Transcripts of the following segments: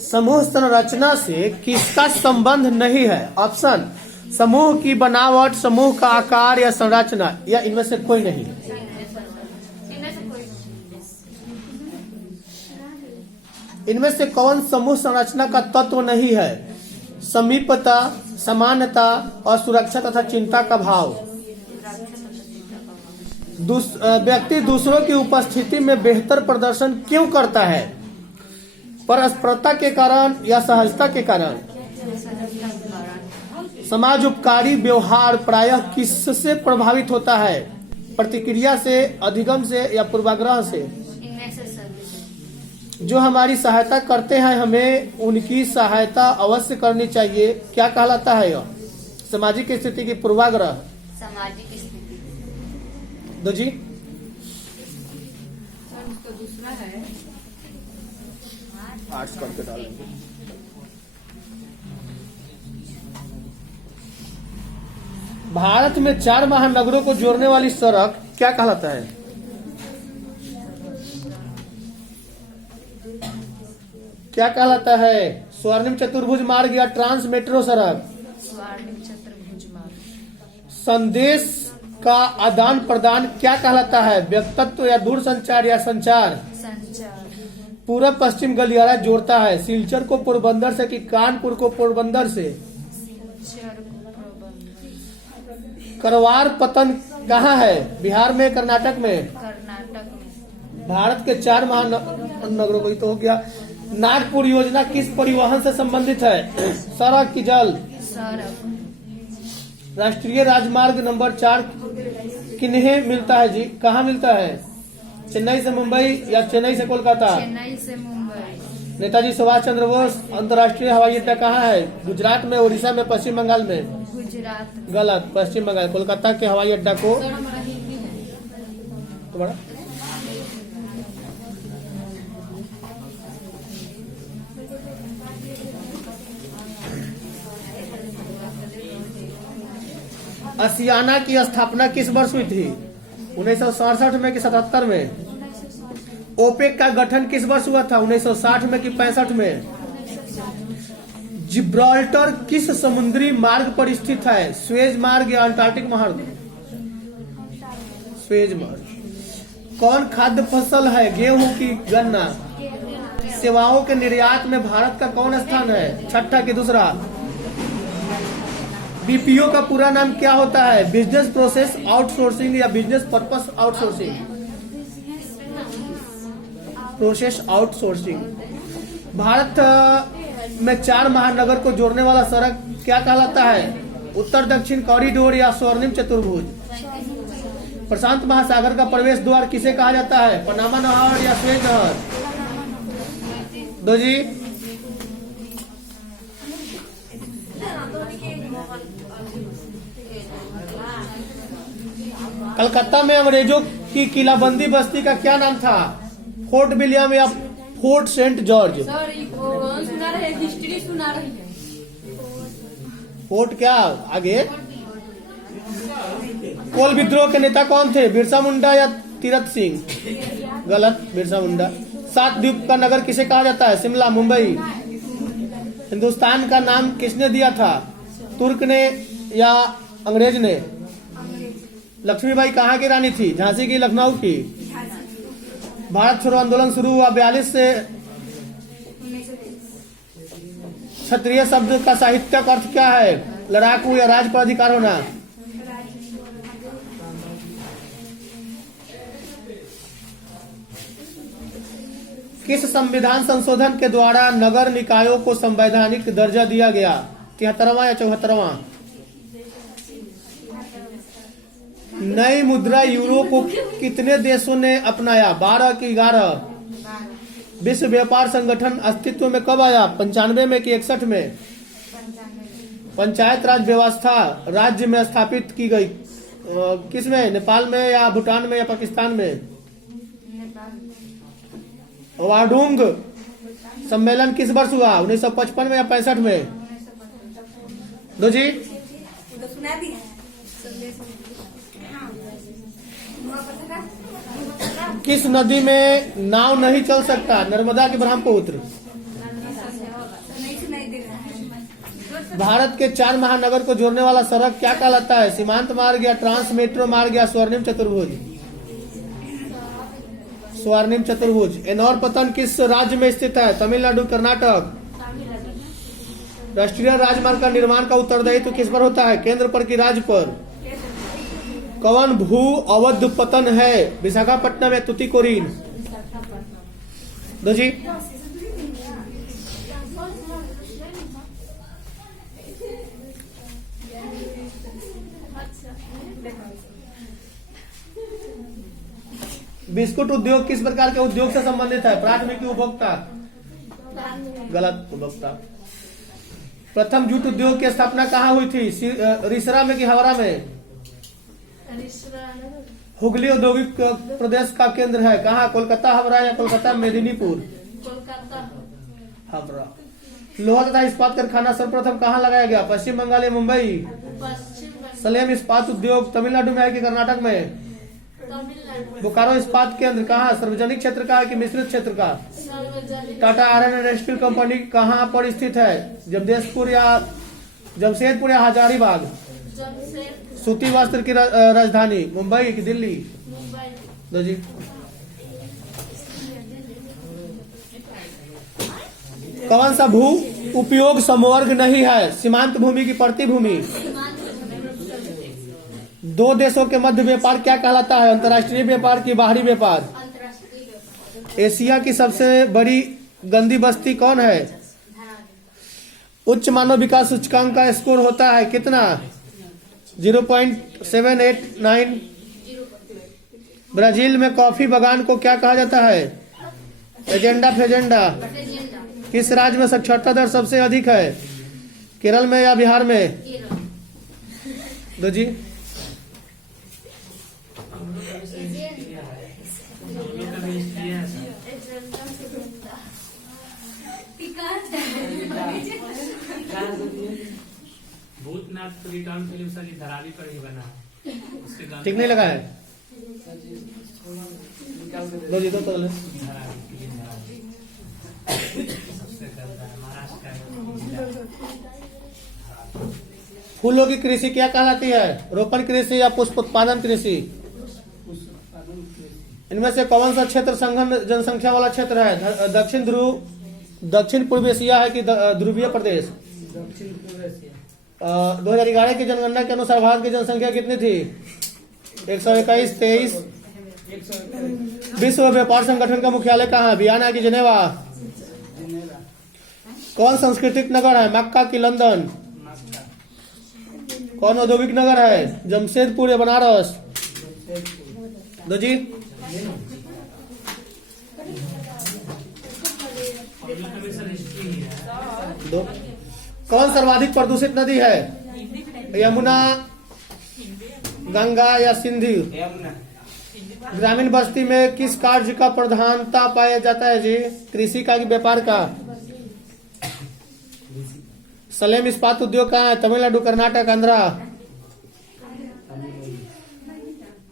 समूह संरचना से किसका संबंध नहीं है? ऑप्शन, समूह की बनावट, समूह का आकार या संरचना, या इनमें से कोई नहीं। इनमें से कौन समूह संरचना का तत्व नहीं है? समीपता, समानता और सुरक्षा तथा चिंता का भाव। व्यक्ति दूसरों की उपस्थिति में बेहतर प्रदर्शन क्यों करता है? परस्परता के कारण या सहजता के कारण? समाज उपकारी व्यवहार प्रायः किससे प्रभावित होता है? प्रतिक्रिया से, अधिगम से या पूर्वाग्रह से? जो हमारी सहायता करते हैं हमें उनकी सहायता अवश्य करनी चाहिए, क्या कहलाता है यह? सामाजिक स्थिति की पूर्वाग्रह। सामाजिक स्थिति। दो जी। तो दूसरा है आर्ट्स करके डालेंगे। भारत में 4 महानगरों को जोड़ने वाली सड़क क्या कहलाता है? क्या कहलाता है? स्वर्णिम चतुर्भुज मार्ग या ट्रांस मेट्रो सड़क? स्वर्णिम चतुर्भुज मार्ग। संदेश का आदान प्रदान क्या कहलाता है? व्यक्तित्व या दूरसंचार या संचार? संचार। पूर्व पश्चिम गलियारा जोड़ता है सिलचर को पोरबंदर से कि कानपुर को पोरबंदर से? सिलचर को पोरबंदर। करवार पतन कहाँ है? बिहार में, कर्नाटक में? कर्नाटक में। भारत के 4 महानगरों को ही तो हो गया। नागपुर योजना किस परिवहन से संबंधित है? सड़क की जल? सड़क। राष्ट्रीय राजमार्ग नंबर 4 किन्हें मिलता है जी? कहाँ मिलता है? चेन्नई से मुंबई या चेन्नई से कोलकाता? चेन्नई से मुंबई। नेताजी सुभाष चंद्र बोस अंतर्राष्ट्रीय हवाई अड्डा कहाँ है? गुजरात में, उड़ीसा में, पश्चिम बंगाल में? गुजरात। गलत, पश्चिम बंगाल। कोलकाता के हवाई अड्डा को तो बड़ा आसियाना की स्थापना किस वर्ष हुई थी? 1967 में कि 77 में? ओपेक का गठन किस वर्ष हुआ था? 1960 में कि 65 में? जिब्राल्टर किस समुद्री मार्ग पर स्थित है? स्वेज मार्ग या अंटार्कटिक मार्ग? स्वेज मार्ग। कौन खाद्य फसल है? गेहूं की गन्ना? सेवाओं के निर्यात में भारत का कौन स्थान है? छठा कि दूसरा? बीपीओ का पूरा नाम क्या होता है? बिजनेस प्रोसेस आउटसोर्सिंग या business purpose outsourcing? Process outsourcing. Bharat में 4 महानगर को जोड़ने वाला सड़क क्या कहलाता है? उत्तर दक्षिण कॉरिडोर या स्वर्णिम चतुर्भुज? प्रशांत महासागर का प्रवेश द्वार किसे कहा जाता है? पनामा नहर या स्वेज नहर? दो जी। कलकत्ता में अंग्रेजों की किलाबंदी बस्ती का क्या नाम था? फोर्ट विलियम या फोर्ट सेंट जॉर्ज? सर सुना रहे, हिस्ट्री सुना रही है। फोर्ट क्या आगे? कोल विद्रोह के नेता कौन थे? बिरसा मुंडा या तीरथ सिंह? गलत, बिरसा मुंडा। 7 द्वीप का नगर किसे कहा जाता है? शिमला, मुंबई? हिंदुस्तान का नाम किसने दिया था? तुर्क ने या अंग्रेज ने? लक्ष्मीबाई कहाँ की रानी थी? झांसी की, लखनऊ की? भारत छोड़ो आंदोलन शुरू हुआ 42 से। क्षत्रिय शब्द का साहित्यिक अर्थ क्या है? लड़ाकू या राज पर अधिकार होना? किस संविधान संशोधन के द्वारा नगर निकायों को संवैधानिक दर्जा दिया गया? 73वां या 74वां? नई मुद्रा यूरो को कितने देशों ने अपनाया? 12 की 11? विश्व व्यापार संगठन अस्तित्व में कब आया? 95 में कि 61 में? पंचायत राज व्यवस्था राज्य में स्थापित की गई किस में? नेपाल में या भूटान में या पाकिस्तान में? वाडुंग सम्मेलन किस वर्ष हुआ? 1955 में या 65 में? दो जी। सुना दी किस नदी में नाव नहीं चल सकता? नर्मदा के ब्रह्मपुत्र। नहीं सुनाई दे रहा है। भारत के 4 महानगर को जोड़ने वाला सड़क क्या कहलाता है? सीमांत मार्ग या ट्रांस मेट्रो मार्ग या स्वर्णिम चतुर्भुज? स्वर्णिम चतुर्भुज। एनोर पतन किस राज्य में स्थित है? तमिलनाडु, कर्नाटक। राष्ट्रीय राजमार्ग का निर्माण का उत्तरदायित्व किस पर होता है? केंद्र पर की राज्य पर? कौन भू अवध पतन है? विशाखापट्टनम या तुतिकोरिन? दो जी। बिस्कुट उद्योग किस प्रकार के उद्योग से संबंधित है? प्राथमिक उपभोक्ता? गलत, उपभोक्ता। प्रथम जूट उद्योग की स्थापना कहाँ हुई थी? रिसरा में कि हावड़ा में? हुगली औद्योगिक प्रदेश का केंद्र है कहाँ? कोलकाता, हावड़ा या कोलकाता मेदिनीपुर? हावड़ा। लोहा तथा इस्पात कारखाना सर्वप्रथम कहाँ लगाया गया? पश्चिम बंगाल या मुंबई? सलेम इस्पात उद्योग तमिलनाडु में है कि कर्नाटक में? बोकारो इस्पात केंद्र कहाँ? सार्वजनिक क्षेत्र का है कि मिश्रित क्षेत्र का? Tata iron and steel company कहाँ पर स्थित है? जमशेदपुर या हजारीबाग? सूती वस्त्र की राजधानी मुंबई की दिल्ली? दो जी। कौन सा भू उपयोग समवर्ग नहीं है? सीमांत भूमि की प्रति भूमि? दो देशों के मध्य व्यापार क्या कहलाता है? अंतर्राष्ट्रीय व्यापार की बाहरी व्यापार? एशिया की सबसे बड़ी गंदी बस्ती कौन है? उच्च मानव विकास सूचकांक का स्कोर होता है कितना? 0.789। ब्राजील में कॉफी बागान को क्या कहा जाता है? एजेंडा फेजेंडा। किस राज्य में साक्षरता दर सबसे अधिक है? केरल में या बिहार में? दो जी। भूतनाथ रिटर्न फिल्म सारी धरावी पर ही बना। उसके गाने ठीक नहीं लगा है? दो जी, तो धरावी फिल्म धरावी सबसे करता है महाराष्ट्र का। फूलों की कृषि क्या कहलाती है? रोपण कृषि या पुष्प उत्पादन कृषि? इनमें से कौन सा क्षेत्र संघन जनसंख्या वाला क्षेत्र है? दक्षिण पूर्व एशिया है कि ध्रुवीय प्रदेश? 2011 की जनगणना के अनुसार भारत की जनसंख्या कितनी थी? 121, 23। विश्व व्यापार संगठन का मुख्यालय कहाँ है? वियना की जेनेवा? कौन सांस्कृतिक नगर है? मक्का की लंदन? कौन औद्योगिक नगर है? जमशेदपुर या बनारस? दो जी। दो। कौन सर्वाधिक प्रदूषित नदी है? यमुना, गंगा या सिंधु? ग्रामीण बस्ती में किस कार्य का प्रधानता पाया जाता है जी? कृषि का कि व्यापार का? सलेम इस्पात उद्योग कहाँ है? तमिलनाडु, कर्नाटक, आंध्रा?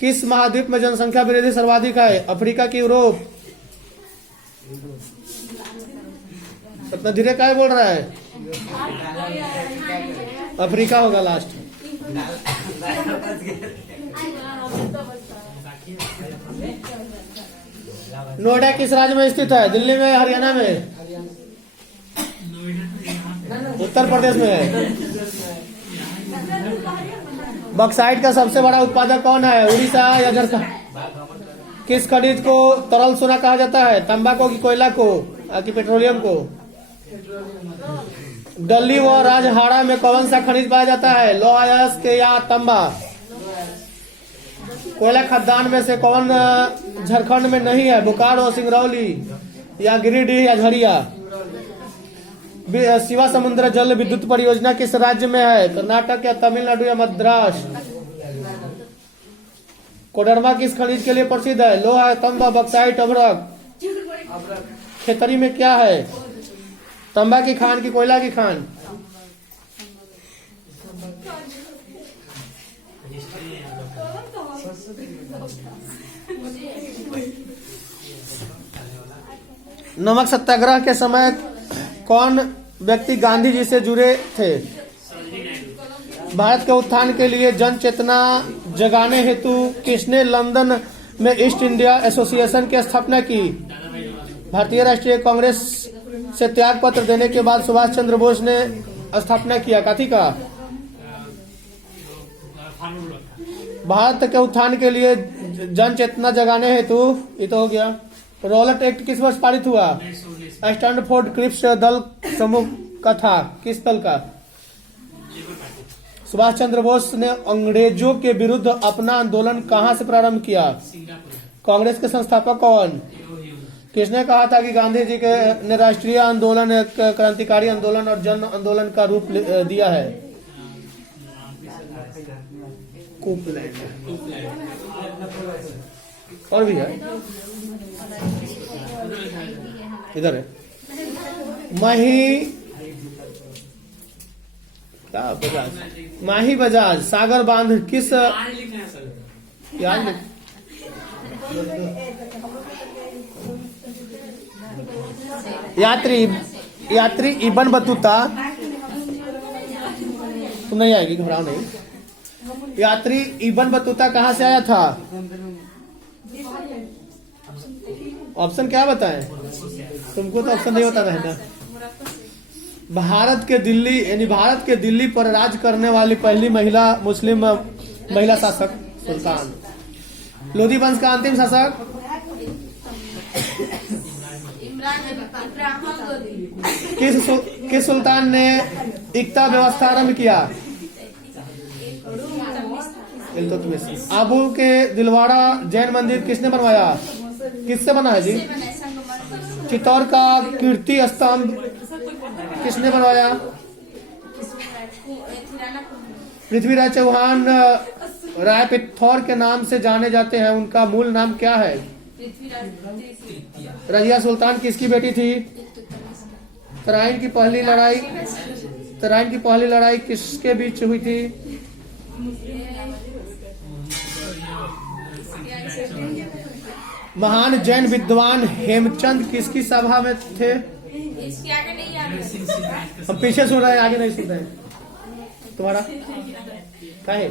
किस महाद्वीप में जनसंख्या वृद्धि सर्वाधिक है? अफ्रीका की यूरोप? इतना धीरे काय बोल रहा है? अफ्रीका होगा लास्ट। नोएडा किस राज्य में स्थित है? दिल्ली में, हरियाणा में? उत्तर प्रदेश में है। बक्साइट का सबसे बड़ा उत्पादक कौन है? उड़ीसा या झारखंड? किस खनिज को तरल सोना कहा जाता है? तांबा को कि कोयला को कि पेट्रोलियम को? दिल्ली व राजहाड़ा में कौन सा खनिज पाया जाता है? लौह अयस्क या तांबा? कोयला खदान में से कौन झारखंड में नहीं है? बोकारो, सिंगरौली या गिरिडीह या झरिया? शिवा समुद्र जल विद्युत परियोजना किस राज्य में है? कर्नाटक या तमिलनाडु या मद्रास? कोडरमा किस खनिज के लिए प्रसिद्ध है? लोहा, तांबा, बक्साइट, अभ्रक? खेतरी में क्या है? तांबा की खान की कोयला की खान? नमक सत्याग्रह के समय कौन व्यक्ति गांधी जी से जुड़े थे? सरोजिनी नायडू। भारत के उत्थान के लिए जन चेतना जगाने हेतु किसने लंदन में ईस्ट इंडिया एसोसिएशन की स्थापना की? दादा भाई नौरोजी। भारतीय राष्ट्रीय कांग्रेस से त्याग पत्र देने के बाद सुभाष चंद्र बोस ने स्थापना किया काथी का? फार्मर ब्लॉक का। भारत के उत्थान के लिए जन चेतना जगाने हेतु ये तो हो गया। रॉलेट एक्ट किस वर्ष पारित हुआ? 1919 स्टैंडफोर्ड क्रिप्स दल समूह का था, किस दल का? Labour party. सुभाष चंद्र बोस ने अंग्रेजों के विरुद्ध अपना आंदोलन कहां से प्रारंभ किया? सिंगापुर। कांग्रेस के संस्थापक कौन? Hero hero. किसने कहा था कि गांधी जी के ने राष्ट्रीय आंदोलन एक क्रांतिकारी आंदोलन और जन आंदोलन का रूप दिया है? कूपलैंड। और भी है, इधर है। माही बजाज सागर बांध किस आज लिखना है सर। याद नहीं? यात्री इबन बतूता, तो नहीं आएगी, घबराओ नहीं। यात्री इबन बतूता कहाँ से आया था? ऑप्शन क्या बताएं? तुमको तो ऑप्शन नहीं होता था ना। भारत के दिल्ली पर राज करने वाली पहली महिला मुस्लिम महिला शासक सुल्तान। लोधी वंश का अंतिम शासक? किस सुल्तान ने इक्ता व्यवस्था आरंभ किया? इल्तुतमिश। आबू के दिलवाड़ा जैन मंदिर किसने बनवाया? किससे बना है जी? चित्तौड़ का कीर्ति स्तंभ किसने बनवाया? पृथ्वीराज चौहान राय पिथौर के नाम से जाने जाते हैं, उनका मूल नाम क्या है? रजिया सुल्तान किसकी बेटी थी? तराइन की पहली लड़ाई किसके बीच हुई थी? महान जैन विद्वान हेमचंद किसकी सभा में थे? हम पीछे सुन रहे हैं, आगे नहीं सुन रहे हैं। तुम्हारा क्या है?